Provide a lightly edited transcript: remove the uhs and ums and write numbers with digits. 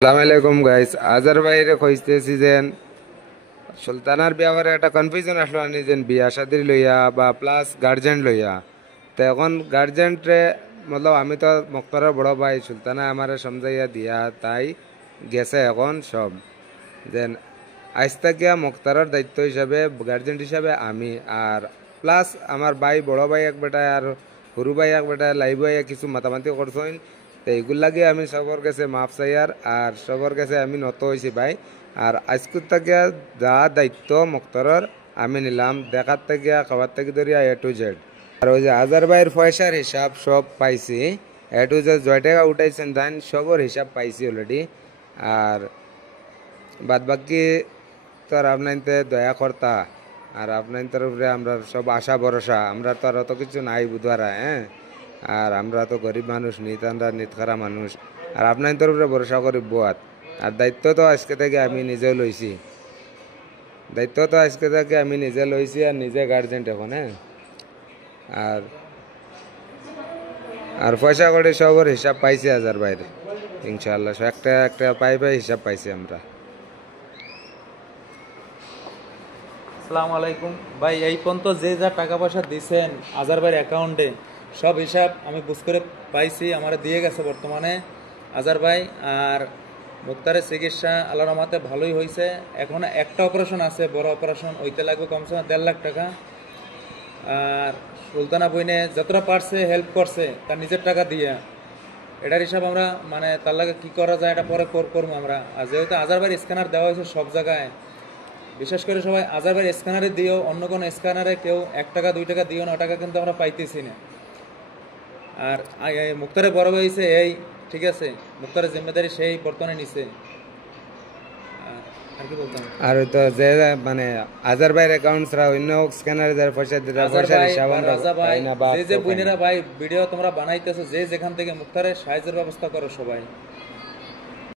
আসসালামু আলাইকুম গাইস। আজার বাইরে কইতেছি যে সুলতানার ব্যাপারে একটা কনফিউশন আসলো আনি যে বিয়া শাদির লইয়া বা প্লাস গার্জেন লইয়া। তো এখন গার্জেনরে মতলব আমি তো মুক্তারের বড় ভাই, সুলতানা আমারে সমঝাইয়া দিয়া তাই গেছে এখন সব যেন আজ থেকে মুক্তারের দায়িত্ব হিসাবে গার্জেন হিসাবে আমি আর প্লাস আমার ভাই বড় ভাই এক বেটায় আর সরু ভাই এক বেটায় লাইভ ভাইয়া কিছু মাতামাতি করছেন। তো এইগুলো লাগে আমি সবর কাছে মাফ চাইয়ার আর সবর কাছে আমি নত হয়েছি ভাই। আর আজকের থেকে যা দায়িত্ব মুক্তারের আমি নিলাম, দেখার থেকে খাবার থেকে ধরিয়া A to Z। আর ওই যে আজার ভাইয়ের পয়সার হিসাব সব পাইছি, A to Z জয় টাকা উঠাইছেন ধান সবর হিসাব পাইছি অলরেডি। আর বাদ বাকি তো আর আপনাইতে দয়া কর্তা আর আপনার উপরে আমরা সব আশা ভরসা, আমরা তো আর অত কিছু নাই বুধবারা। হ্যাঁ, আর আমরা তো গরিব মানুষ, নিতানরা নিতখারা মানুষ, আর আপনার উপরে ভরসা করি বোয়াত। আর দায়িত্ব তো আজকে থেকে আমি নিজে লইছি, দায়িত্ব তো আজকে থেকে আমি নিজে লইছি আর নিজে গার্জেন্ট এখন। হ্যাঁ, আর আর পয়সা করে সবর হিসাব পাইছি হাজার বাইরে ইনশাল্লাহ, একটা একটা পাই পাই হিসাব পাইছি আমরা। আসসালামু আলাইকুম ভাই, এই পর্যন্ত যে যা টাকা পয়সা দিছেন আজার ভাইয়ের অ্যাকাউন্টে সব হিসাব আমি বুঝ করে পাইছি, আমার দিয়ে গেছে বর্তমানে আজার ভাই। আর মুক্তারের চিকিৎসা আল্লাহর রহমতে ভালোই হয়েছে। এখন একটা অপারেশন আছে, বড় অপারেশন, ওইতে লাগবে কমসে কম 1.5 লাখ টাকা। আর সুলতানা বইনে যতটা পারছে হেল্প করছে তার নিজের টাকা দিয়ে, এটার হিসাব আমরা মানে তার লাগে কী করা যায় এটা পরে করবো আমরা। আর যেহেতু আজার ভাইয়ের স্ক্যানার দেওয়া হয়েছে সব জায়গায়, বিশেষ করে সবাই আজার ভাইয়ের স্ক্যানারে দিও, অন্য কোনো স্ক্যানারে কেউ 1 টাকা 2 টাকা দিও না, টাকা কিন্তু আমরা পাইতেছি না। আর মুক্তারে বড় হয়েছে এই ঠিক আছে, মুক্তারের জিম্মেদারি সেই বর্তমানে নিছে। আর কি বলতাম, আর তো যে মানে আজার ভাইয়ের অ্যাকাউন্ট ছাড়া অন্য স্ক্যানারে যারা পয়সা দিতে পয়সার হিসাব আমরা পাই না। বা যে যে বুইনেরা ভাই ভিডিও তোমরা বানাইতেছো, যে যেখান থেকে মুক্তারের সাহায্যের ব্যবস্থা করো সবাই।